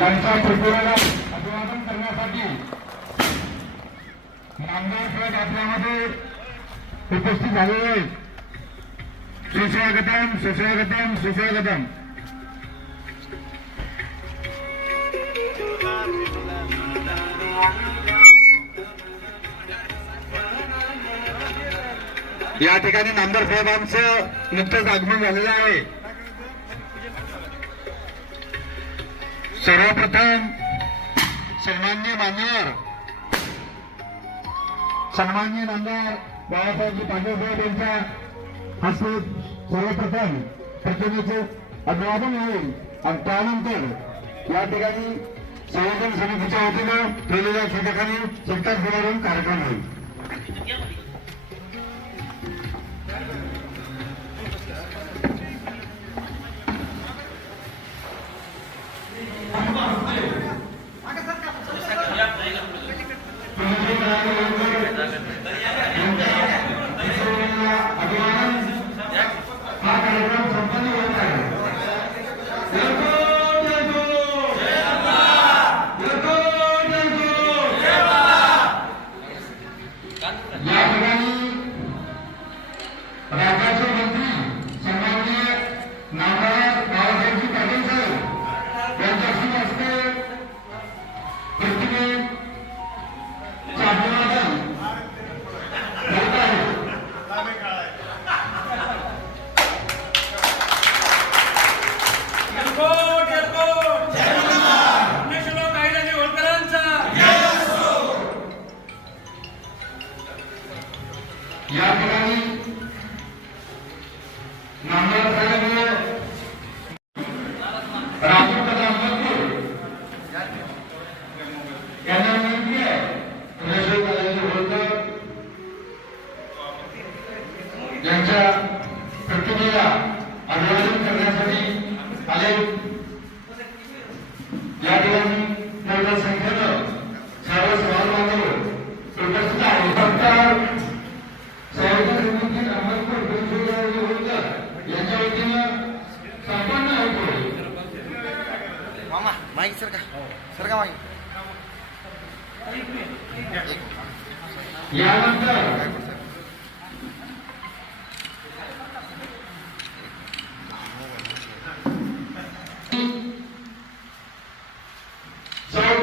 यांच्या प्रतिमेला अभिवादन करण्यासाठी नामदेव साहेब आपल्यामध्ये उपस्थित झालेले आहेत. सुस्वागतम सुस्वागतम सुस्वागतम. या ठिकाणी नामदार साहेबांचं नुकतंच आगमन झालेलं आहे. सर्वप्रथम सन्माननीय मान्यवर सन्माननीय नामदार बाळासाहेब पाटील साहेब यांच्या हस्ते सर्वप्रथम प्रतिमेचे अभिवादन होईल आणि त्यानंतर या ठिकाणी संवर्धन समितीच्या वतीनं ठेवलेल्या ठिकाणी सत्कार समारोह कार्यक्रम होईल. यांच्या प्रतिमेला अभिवादन करण्यासाठी आले. या ठिकाणी मोठ्या संख्येनं सर्व समाजबांधव उपस्थित आहेत. संवर्धन समिती अहमदपूर होलकर यांच्या वतीनं संपन्न होतो. मामा माईक सर का माईक यानंतर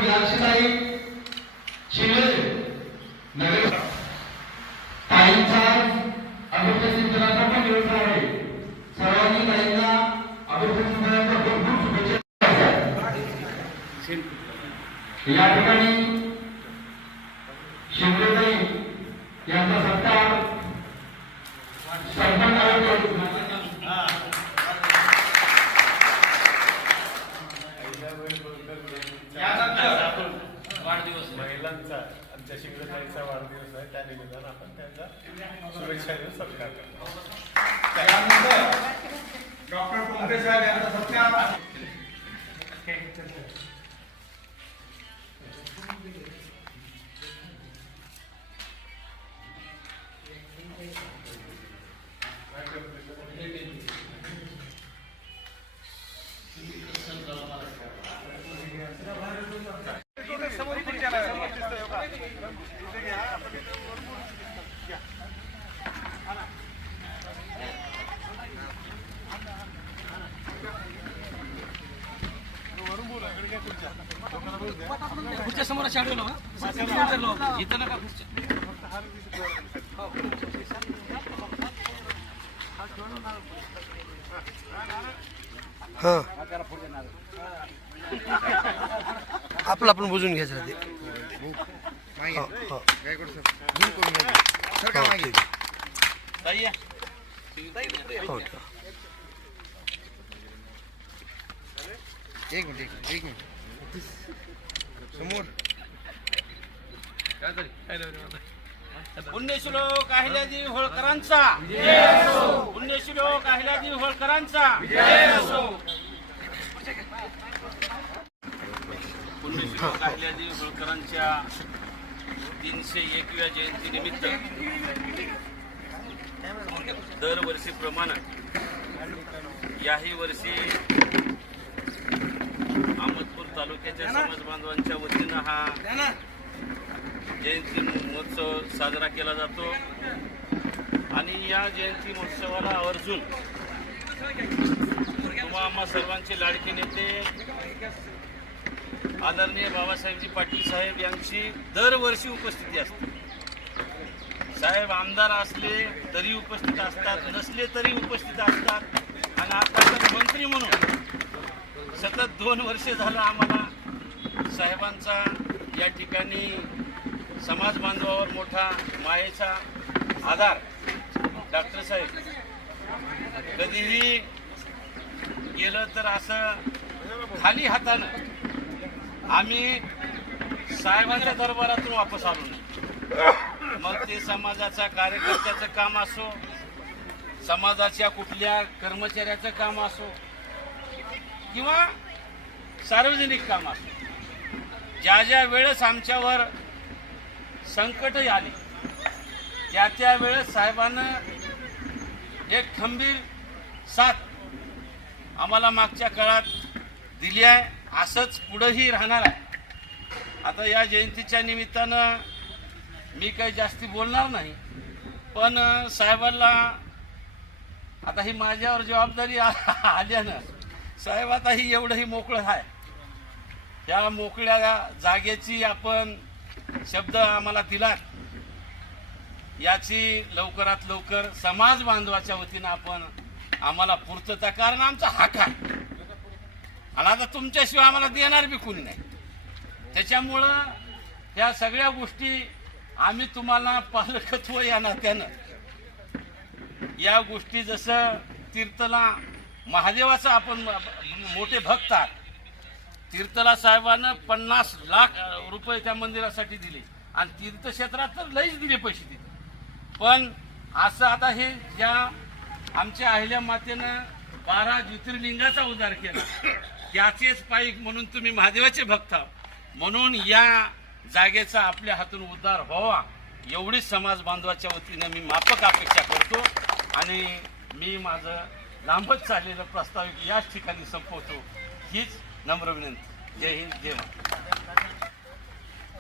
मीनाक्षीताई शिंदे नगर ताईंचा अभिषेक सिंचनाचा पण दिवस आहे. सर्वांनी ताईंना अभिषेक सिंचनाच्या भरपूर शुभेच्छा. या ठिकाणी शिंदेताई यांचा सत्कार संपन्न होतो. महिलांचा आमच्या शिंदेताईचा वाढदिवस आहे. त्या निमित्तानं आपण त्यांचा शुभेच्छा देऊन सत्कार करतो. त्यानंतर डॉक्टर कोंबडे साहेब यांचा सत्कार. खुर्च्या समोर शाडवलो इथं नका हां आपलं आपण बुजून घ्यायचं ते. एक मिनिट समोर पुण्यश्लोक अहिल्यादेवी होळकरांचा पुण्यश्लोक अहिल्यादेवी होळकरांचा पुण्यश्लोक अहिल्यादेवी होळकरांच्या 301व्या जयंतीनिमित्त दरवर्षीप्रमाणे याही वर्षी अहमदपूर तालुक्यात समाज बांधवांच्या वतीनं हा जयंती महोत्सव साजरा केला जातो आणि या जयंती महोत्सवाला आवर्जून तुम्हा आम्हा सर्वांचे लाडके नेते आदरणीय बाबासाहेबजी पाटील साहेब यांची दरवर्षी उपस्थिती असते. साहेब आमदार असले तरी उपस्थित असतात, नसले तरी उपस्थित असतात आणि आता तर मंत्री म्हणून सतत 2 वर्षे झालं आम्हाला साहेबांचा या ठिकाणी समाज बांधवावर मोठा मायेचा आधार. डॉक्टर साहेब कधीही गेलं तर असं खाली हातानं आम्ही साहेबांच्या दरबारातून वापस आलो नाही. मग ते समाजाचा कार्यकर्त्याचं काम असो, समाजाच्या कुठल्या कर्मचाऱ्याचं काम असो किंवा सार्वजनिक काम असो, ज्या ज्या वेळेस आमच्यावर संकट आले त्या वेळेस साहेबांना एक खंबीर साथ आम्हाला मागच्या काळात दिली आहे. असंच पुढंही राहणार आहे. आता या जयंतीच्या निमित्तानं मी काही जास्ती बोलणार नाही, पण साहेबांना आता ही माझ्यावर जबाबदारी आल्यानं साहेब आता ही एवढंही मोकळं आहे. या मोकळ्या जागेची आपण शब्द आम्हाला दिलात याची लवकरात लवकर समाज बांधवाच्या वतीनं आपण आम्हाला पूर्तता, कारण आमचा हक आहे आणि आता तुमच्याशिवाय आम्हाला देणार बी कोणी नाही. त्याच्यामुळं ह्या सगळ्या गोष्टी आम्ही तुम्हाला पालकत्व या नात्यानं या गोष्टी, जसं तीर्थला महादेवाचं आपण मोठे भक्त आहात, तीर्थला साहेबांना 50 लाख रुपये त्या मंदिरासाठी दिले आणि तीर्थक्षेत्रात तर लईच दिले पैसे दिले. पण असं आता हे ज्या आमच्या अहिल्या मातेनं 12 ज्योतिर्लिंगाचा उद्धार केला त्याचेच पायी म्हणून तुम्ही महादेवाचे भक्त आहात, म्हणून या जागेचा आपल्या हातून उद्धार व्हावा एवढीच समाज बांधवाच्या वतीनं मी माफक अपेक्षा करतो आणि मी माझं लांबच चाललेलं प्रस्ताविक याच ठिकाणी संपवतो. हीच नम्र विनंती. जय हिंद, जय महाराष्ट्र.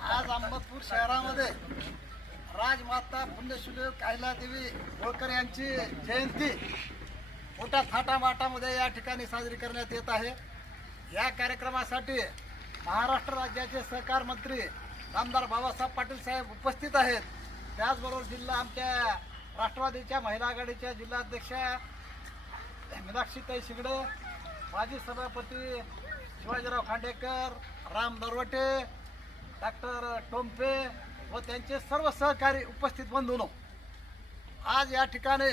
आज अहमदपूर शहरामध्ये राजमाता पुण्यश्लोक अहिल्यादेवी होळकर यांची जयंती मोठ्या थाटामाटामध्ये या ठिकाणी साजरी करण्यात येत आहे. या कार्यक्रमासाठी महाराष्ट्र राज्याचे सहकार मंत्री आमदार बाबासाहेब पाटील साहेब उपस्थित आहेत. त्याचबरोबर आमच्या राष्ट्रवादीच्या महिला आघाडीच्या जिल्हाध्यक्षा मीनाक्षीताई शिगडे, माजी सभापती शिवाजीराव खांडेकर, राम नरवटे, डॉक्टर टोंपे व त्यांचे सर्व सहकारी उपस्थित बंधूंनो, आज या ठिकाणी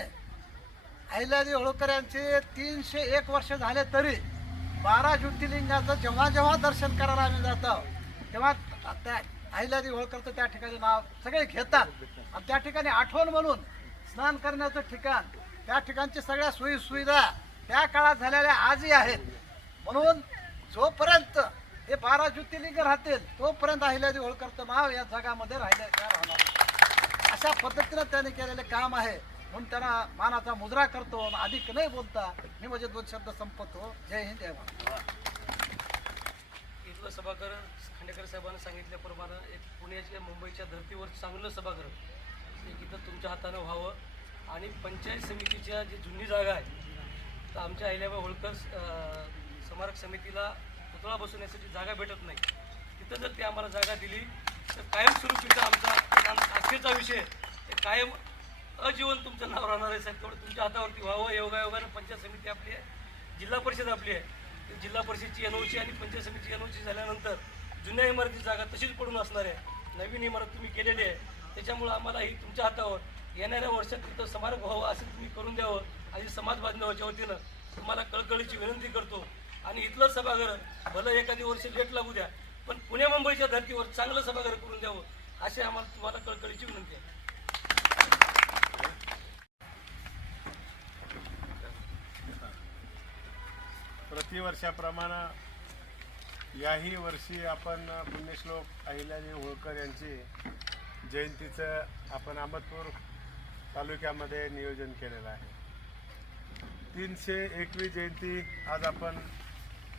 अहिल्यादेवी होळकर यांचे 301 वर्ष झाले तरी 12 ज्योतिर्लिंगाचं जेव्हा जेव्हा दर्शन करायला आम्ही जातो तेव्हा त्या अहिल्यादेवी होळकरचं त्या ठिकाणी नाव सगळे घेतात आणि त्या ठिकाणी आठवण म्हणून स्नान करण्याचं ठिकाण, त्या ठिकाणची सगळ्या सोयी सुविधा त्या काळात झालेल्या आजही आहेत. म्हणून जोपर्यंत हे 12 ज्योतिर्लिंग राहतील तोपर्यंत अहिल्यादेवी होळकरचं नाव या जगामध्ये राहणार. अशा पद्धतीनं त्यांनी केलेले काम आहे, म्हणून त्यांना मानाचा मुजरा करतो. अधिक नाही बोलता मी म्हणजे 2 शब्द संपवतो. जय हिंद, जय महाराष्ट्र. इथलं सभागृह खांडेकर साहेबांनी सांगितल्याप्रमाणे एक पुण्याच्या मुंबईच्या धर्तीवर चांगलं सभागृह एक इथं तुमच्या हातानं व्हावं आणि पंचायत समितीच्या जी जुनी जागा आहे तर आमच्या अहिल्याबाई होळकर स्मारक समितीला पुतळा बसवण्यासाठी जागा भेटत नाही. तिथं जर ती आम्हाला जागा दिली तर कायमस्वरूपीचा आमचा अखेरचा विषय हे कायम अजीवन तुमचं नाव राहणार आहे. साहेब तेवढं तुमच्या हातावरती व्हावं. योगायोगानं पंचायत समिती आपली आहे, जिल्हा परिषद आपली आहे. जिल्हा परिषदची NOC आणि पंचायत समितीची NOC झाल्यानंतर जुन्या इमारती जागा तशीच पडून असणार आहे. नवीन इमारत तुम्ही केलेली आहे, त्याच्यामुळं आम्हाला ही तुमच्या हातावर येणाऱ्या वर्षात तिथं स्मारक व्हावं असं तुम्ही करून द्यावं अशी समाज बांधवाच्या वतीनं तुम्हाला कळकळीची विनंती करतो. आणि इथलं सभागृह भलं एखादी वर्ष लेट लागू द्या, पण पुणे मुंबईच्या धर्तीवर चांगलं सभागृह करून द्यावं अशी आम्हाला तुम्हाला कळकळीची विनंती आहे. प्रतिवर्षाप्रमाणे याही वर्षी आपण पुण्यश्लोक अहिल्यादेवी होळकर यांची जयंतीचं आपण अहमदपूर तालुक्यामध्ये नियोजन केलेलं आहे. 321 जयंती आज आपण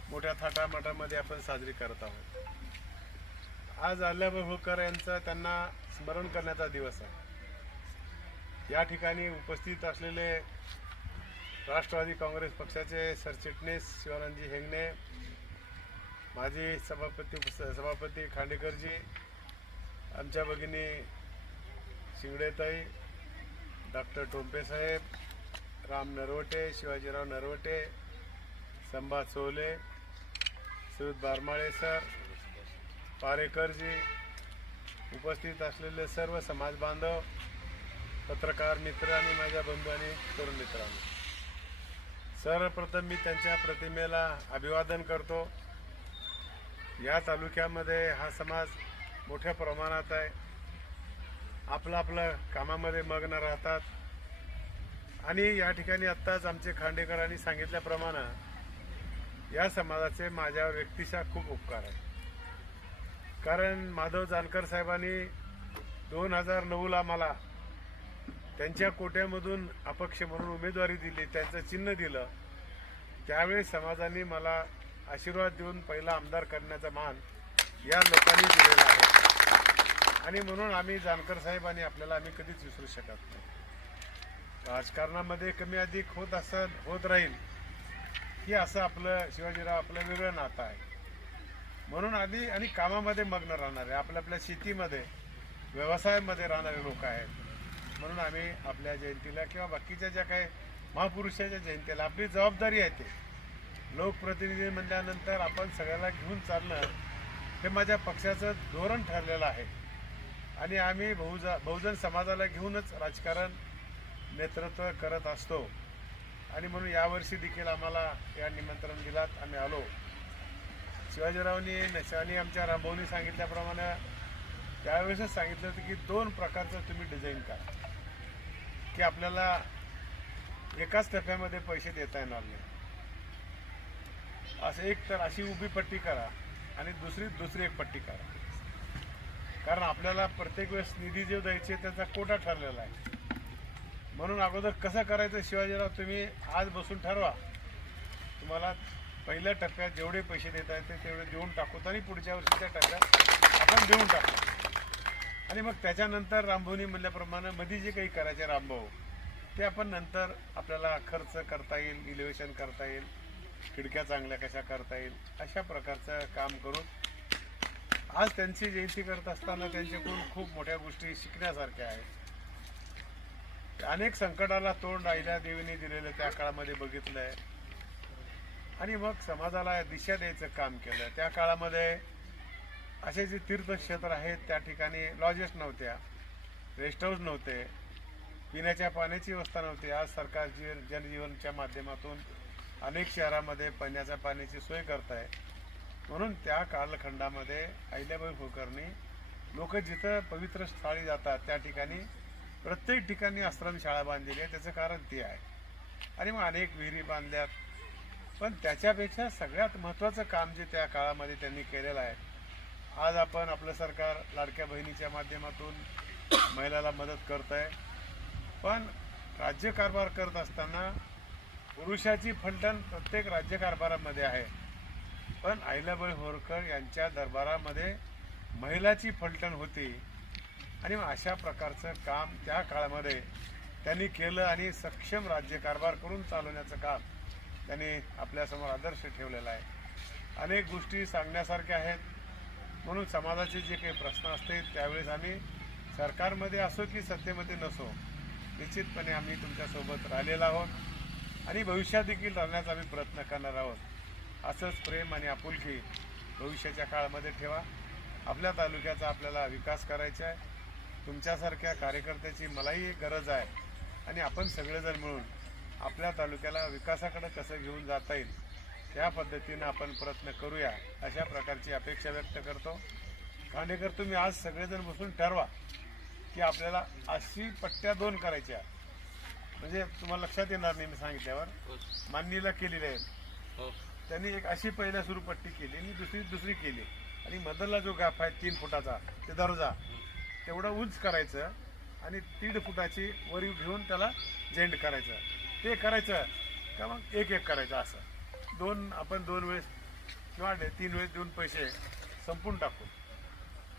मोठ्या थाटामाटामध्ये आपण साजरी करत आहोत. आज अहिल्याबाई होळकर यांचा त्यांना स्मरण करण्याचा दिवस आहे. या ठिकाणी उपस्थित असलेले राष्ट्रवादी काँग्रेस पक्षाचे सरचिटणीस शिवानंदजी हेंगणे, माजी सभापती खांडेकरजी, आमच्या भगिनी शिंगडेताई, डॉक्टर टोंपे साहेब, राम नरवटे, शिवाजीराव नरवटे, संभा चोले, सुद बारमाळे सर, पारेकरजी, उपस्थित असलेले सर्व समाज बांधव, पत्रकार मित्र आणि माझ्या बंधू आणि तरुण मित्रांनो, सर्वप्रथम मी त्यांच्या प्रतिमेला अभिवादन करतो. या तालुक्यामध्ये हा समाज मोठ्या प्रमाणात आहे. आपलं कामामध्ये मग्न राहतात आणि या ठिकाणी आत्ताच आमचे खांडेकरांनी सांगितल्याप्रमाणे या समाजाचे माझ्यावर व्यक्तिशः खूप उपकार आहे. कारण माधव जानकर साहेबांनी 2009ला मला त्यांच्या कोट्यामधून अपक्ष म्हणून उमेदवारी दिली, त्यांचं चिन्ह दिलं. त्यावेळी समाजाने मला आशीर्वाद देऊन पहिला आमदार करण्याचा मान या लोकांनी दिलेला आहे आणि म्हणून आम्ही जानकर साहेब आणि आपल्याला आम्ही कधीच विसरू शकत नाही. राजकारणामध्ये कमी अधिक होत राहील की असं आपलं शिवाजीराव आपलं वेगळं नातं आहे. म्हणून आधी आणि कामामध्ये मग्न राहणारे, आपल्या शेतीमध्ये व्यवसायामध्ये राहणारे लोक आहेत. म्हणून आम्ही आपल्या जयंतीला किंवा बाकीच्या ज्या काही महापुरुषाच्या जयंतीला आपली जबाबदारी आहे. ते लोकप्रतिनिधी म्हणल्यानंतर आपण सगळ्याला घेऊन चालणं हे माझ्या पक्षाचं धोरण ठरलेलं आहे आणि आम्ही बहुजन समाजाला घेऊनच राजकारण नेतृत्व करत असतो आणि म्हणून यावर्षी देखील आम्हाला या निमंत्रण दिलात, आम्ही आलो. शिवाजीरावनी आमच्या रामभाऊनी सांगितल्याप्रमाणे त्यावेळेसच सांगितलं होतं की 2 प्रकारचं तुम्ही डिझाईन करा की आपल्याला एकाच टप्प्यामध्ये पैसे देता येणार नाही. असं एक तर अशी उभी पट्टी करा आणि दुसरी एक पट्टी करा. कारण आपल्याला प्रत्येक वेळेस निधी जे द्यायचे त्याचा कोटा ठरलेला आहे. म्हणून अगोदर कसं करायचं शिवाजीराव तुम्ही आज बसून ठरवा. तुम्हाला पहिल्या टप्प्यात जेवढे पैसे देता येते तेवढे देऊन टाकू आणि पुढच्या वर्षीच्या टप्प्यात आपण देऊन टाकू आणि मग त्याच्यानंतर रामभाऊनी म्हणल्याप्रमाणे मध्ये जे काही करायचे रामभाऊ ते आपण नंतर आपल्याला खर्च करता येईल, इलेव्हेशन करता येईल, खिडक्या चांगल्या कशा करता येईल अशा प्रकारचं काम करून आज त्यांची जयंती करत असताना त्यांच्याकडून खूप मोठ्या गोष्टी शिकण्यासारख्या आहेत. अनेक संकटाला तोंड अहिल्या देवीने दिलेलं त्या काळामध्ये बघितलं आहे आणि मग समाजाला दिशा द्यायचं काम केलं. त्या काळामध्ये असे जे तीर्थक्षेत्र आहेत त्या ठिकाणी लॉजेस नव्हत्या, रेस्ट हाऊस नव्हते, पिण्याच्या पाण्याची व्यवस्था नव्हती. आज सरकार जलजीवनच्या माध्यमातून अनेक शहरामध्ये पिण्याच्या पाण्याची सोय करत आहे. म्हणून त्या कालखंडामध्ये अहिल्याबाई होळकरनी लोक जिथं पवित्र स्थळी जातात त्या ठिकाणी प्रत्येक ठिकाणी आश्रमशाळा बांधलेली आहे. त्याचं कारण ते आहे आणि मग अनेक विहिरी बांधल्यात. पण त्याच्यापेक्षा सगळ्यात महत्त्वाचं काम जे त्या काळामध्ये त्यांनी केलेलं आहे, आज आपण आपलं सरकार लाडक्या बहिणीच्या माध्यमातून महिलाला मदत करत आहे. पण राज्यकारभार करत असताना पुरुषाची फलटण प्रत्येक राज्यकारभारामध्ये आहे, पण अहिल्याबाई होळकर यांच्या दरबारामध्ये महिलाची फलटण होती आणि अशा प्रकारचं काम त्या काळामध्ये त्यांनी केलं आणि सक्षम राज्यकारभार करून चालवण्याचं काम त्यांनी आपल्यासमोर आदर्श ठेवलेला आहे. अनेक गोष्टी सांगण्यासारख्या आहेत. म्हणून समाजाचे जे काही प्रश्न असतील त्यावेळेस आम्ही सरकारमध्ये असो की सत्तेमध्ये नसो निश्चितपणे आम्ही तुमच्यासोबत राहिलेलो आहोत आणि भविष्यात देखील राहण्याचा आम्ही प्रयत्न करणार आहोत. असंच प्रेम आणि आपुलकी भविष्याच्या काळामध्ये ठेवा. आपल्या तालुक्याचा आपल्याला विकास करायचा आहे. तुमच्यासारख्या कार्यकर्त्याची मलाही गरज आहे आणि आपण सगळेजण मिळून आपल्या तालुक्याला विकासाकडे कसं घेऊन जाता येईल त्या पद्धतीनं आपण प्रयत्न करूया अशा प्रकारची अपेक्षा व्यक्त करतो. खांडेकर तुम्ही आज सगळेजण बसून ठरवा की आपल्याला अशी पट्ट्या 2 करायच्या, म्हणजे तुम्हाला लक्षात येणार नाही मी सांगितल्यावर. माननीला केलेली आहे त्यांनी एक अशी पहिल्या सुरू पट्टी केली आणि दुसरी केली आणि मधला जो गॅप आहे 3 फुटाचा ते दर्जा तेवढं उंच करायचं आणि 1.5 फुटाची वरीव घेऊन त्याला जेंड करायचं. ते करायचं का मग एक करायचं असं आपण 2 वेळेस किंवा 3 वेळेस देऊन पैसे संपून टाकू.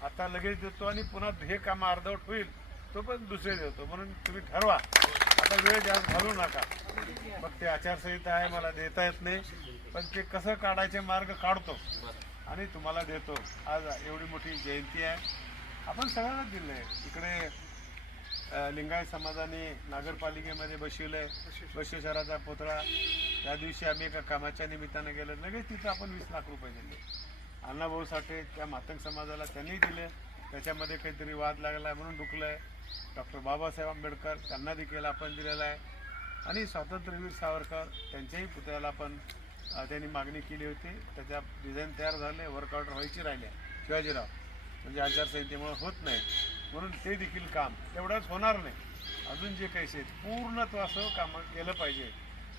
आता लगेच देतो आणि पुन्हा हे काम अर्धवट होईल तो पण दुसरे देतो. म्हणून तुम्ही ठरवा, आता वेळ जास्त घालू नका. मग ते आचारसंहिता आहे, मला देता येत नाही, पण ते कसं काढायचे मार्ग काढतो आणि तुम्हाला देतो. आज एवढी मोठी जयंती आहे, आपण सगळ्यांना दिलं आहे. इकडे लिंगायत समाजाने नगरपालिकेमध्ये बसविलं आहे बसवेश्वराचा पुतळा. त्या दिवशी आम्ही एका कामाच्या निमित्तानं गेलो, लगेच तिथं आपण 20 लाख रुपये दिले. अण्णाभाऊ साठे त्या मातंग समाजाला त्यांनी दिले, त्याच्यामध्ये काहीतरी वाद लागला म्हणून डुकलं आहे. डॉक्टर बाबासाहेब आंबेडकर त्यांना देखील आपण दिलेला आहे. आणि स्वातंत्र्यवीर सावरकर त्यांच्याही पुतळ्याला पण त्यांनी मागणी केली होती. त्याच्या डिझाईन तयार झाले, वर्क ऑर्डर व्हायची राहिले शिवाजीराव, म्हणजे आचारसंहितेमुळे होत नाही म्हणून ते देखील काम तेवढंच होणार नाही. अजून जे काही शेत पूर्णत्वासह कामं केलं पाहिजे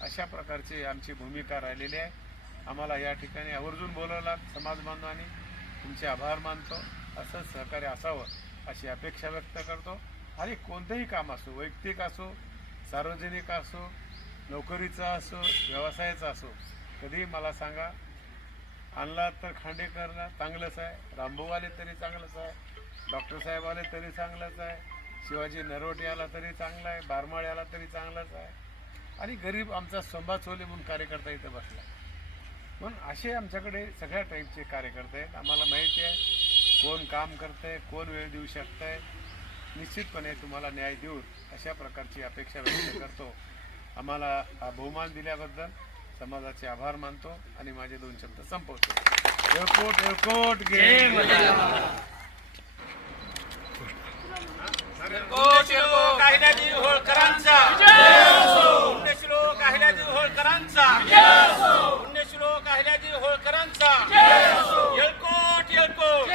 अशा प्रकारची आमची भूमिका राहिलेली आहे. आम्हाला या ठिकाणी आवर्जून बोलवलात समाज बांधवांनी, तुमचे आभार मानतो. असं सहकार्य असावं अशी अपेक्षा व्यक्त करतो. आणि कोणतंही काम असो, वैयक्तिक असो, सार्वजनिक असो, नोकरीचा असो, व्यवसायाचा असो, कधी मला सांगा. आणला तर खांडेकरला चांगलंच आहे, रामभाऊ आले तरी चांगलंच आहे, डॉक्टर साहेब आले तरी चांगलंच आहे, शिवाजी नरोटे आला तरी चांगला आहे, बारमाळे आला तरी चांगलाच आहे, आणि गरीब आमचा संभा चोले म्हणून कार्यकर्ता इथं बसला. म्हणून असे आमच्याकडे सगळ्या टाईपचे कार्यकर्ते आहेत. आम्हाला माहिती आहे कोण काम करतंय, कोण वेळ देऊ शकतंय. निश्चितपणे तुम्हाला न्याय देऊ अशा प्रकारची अपेक्षा व्यक्त करतो. आम्हाला हा बहुमान दिल्याबद्दल समाजाचे आभार मानतो आणि माझे 2 शब्द संपवतो. एअरपोर्ट एअरपोर्ट श्लोक अहिल्यादेवी होळकरांचा, पुण्यश्लोक अहिल्यादेवी होळकरांचा, पुण्यश्लोक अहिल्यादेवी होळकरांचा. येळकोट येळकोट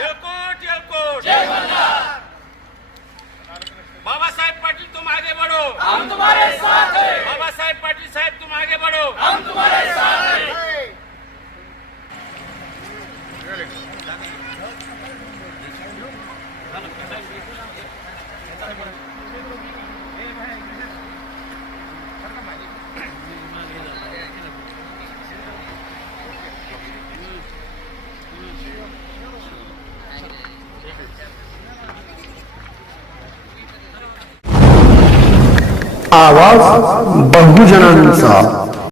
येळकोट येळकोट. बाबासाहेब पाटील तुम आगे बढ़ो, हम तुम्हारे साथ हैं. बाबासाहेब पाटील साहेब तुम आगे बढ़ो, हम तुम्हारे साथ हैं. आवाज बहुजनांचा.